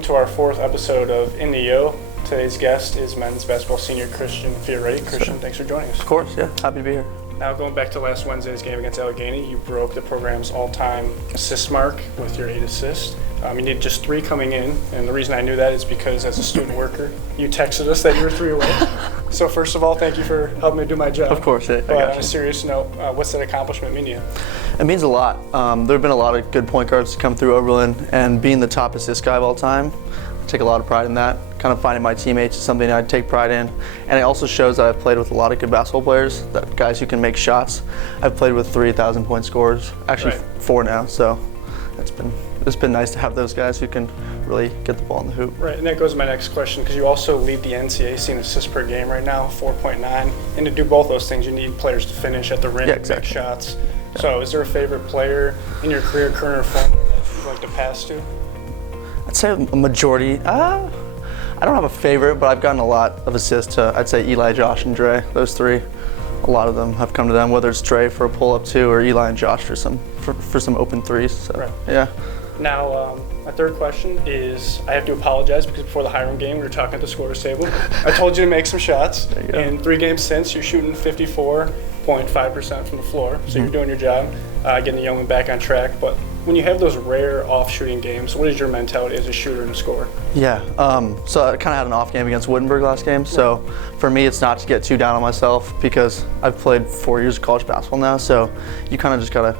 welcome to our 4th episode of IntheYeo. Today's guest is men's basketball senior Christian Fioretti. Christian, thanks for joining us. Of course, yeah. Happy to be here. Now, going back to last Wednesday's game against Allegheny, you broke the program's all-time assist mark with your 8 assists. You needed just 3 coming in, and the reason I knew that is because as a student worker, you texted us that you were 3 away. So first of all, thank you for helping me do my job. Of course, I got But you. on a serious note, what's that accomplishment mean to you? It means a lot. There have been a lot of good point guards to come through Oberlin, and being the top assist guy of all time, I take a lot of pride in that. Kind of finding my teammates is something I take pride in, and it also shows that I've played with a lot of good basketball players, that guys who can make shots. I've played with 3,000-point scorers, actually Right. 4 now, so it's been nice to have those guys who can really get the ball in the hoop. Right, and that goes to my next question, because you also lead the NCAA in assists per game right now, 4.9. And to do both those things, you need players to finish at the rim, Yeah, make exactly. shots. So is there a favorite player in your career, current or former, that you'd like to pass to? I'd say a majority. I don't have a favorite, but I've gotten a lot of assists to, I'd say, Eli, Josh, and Dre. Those 3, a lot of them have come to them, whether it's Dre for a pull-up 2 or Eli and Josh for some open 3s. So, Right. yeah. Now, my third question is, I have to apologize because before the Hiram game, we were talking at the scorer's table. I told you to make some shots. There you go. In 3 games since, you're shooting 54.5% from the floor, so you're doing your job, getting the young one back on track. But when you have those rare off-shooting games, what is your mentality as a shooter and a scorer? Yeah, so I kind of had an off game against Wittenberg last game, so for me it's not to get too down on myself because I've played 4 years of college basketball now, so you kind of just gotta,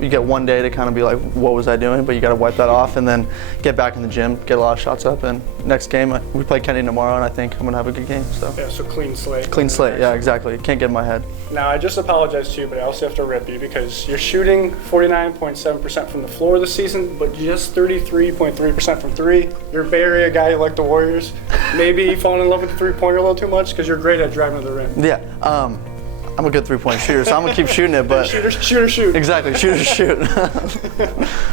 you get one day to kind of be like, what was I doing? But you gotta wipe that off and then get back in the gym, get a lot of shots up, and next game, we play Kennedy tomorrow, and I think I'm gonna have a good game, so. Yeah, so clean slate. Clean slate, yeah, exactly. Can't get in my head. Now, I just apologize to you, but I also have to rip you because you're shooting 49.7% from the floor this season, but just 33.3% from 3. You're a Bay Area guy like the Warriors. Maybe falling in love with the three-pointer a little too much because you're great at driving to the rim. Yeah, I'm a good 3-point shooter, so I'm gonna keep shooting it, but. Shoot. Exactly, shoot.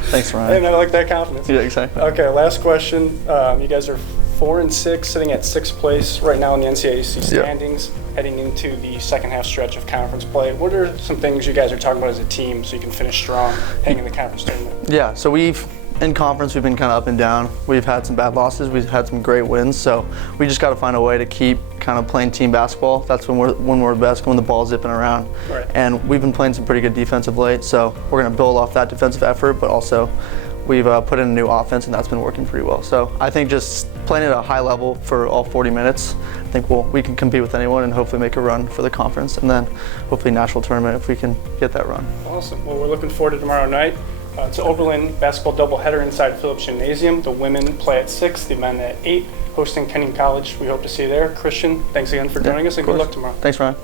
Thanks, Ryan. And I like that confidence. Yeah, exactly. Okay, last question. You guys are 4-6, sitting at 6th place right now in the NCAA standings, heading into the second half stretch of conference play. What are some things you guys are talking about as a team so you can finish strong, hang in the conference tournament? Yeah, so in conference, we've been kind of up and down. We've had some bad losses, we've had some great wins, so we just got to find a way to keep kind of playing team basketball. That's when we're best, when the ball's zipping around. Right. And we've been playing some pretty good defense of late, so we're going to build off that defensive effort, but also we've put in a new offense, and that's been working pretty well. So I think just playing at a high level for all 40 minutes, I think we can compete with anyone and hopefully make a run for the conference, and then hopefully national tournament if we can get that run. Awesome. Well, we're looking forward to tomorrow night. It's an Oberlin basketball doubleheader inside Phillips Gymnasium. The women play at 6, the men at 8, hosting Kenyon College. We hope to see you there. Christian, thanks again for joining us, and good luck tomorrow. Thanks, Ryan.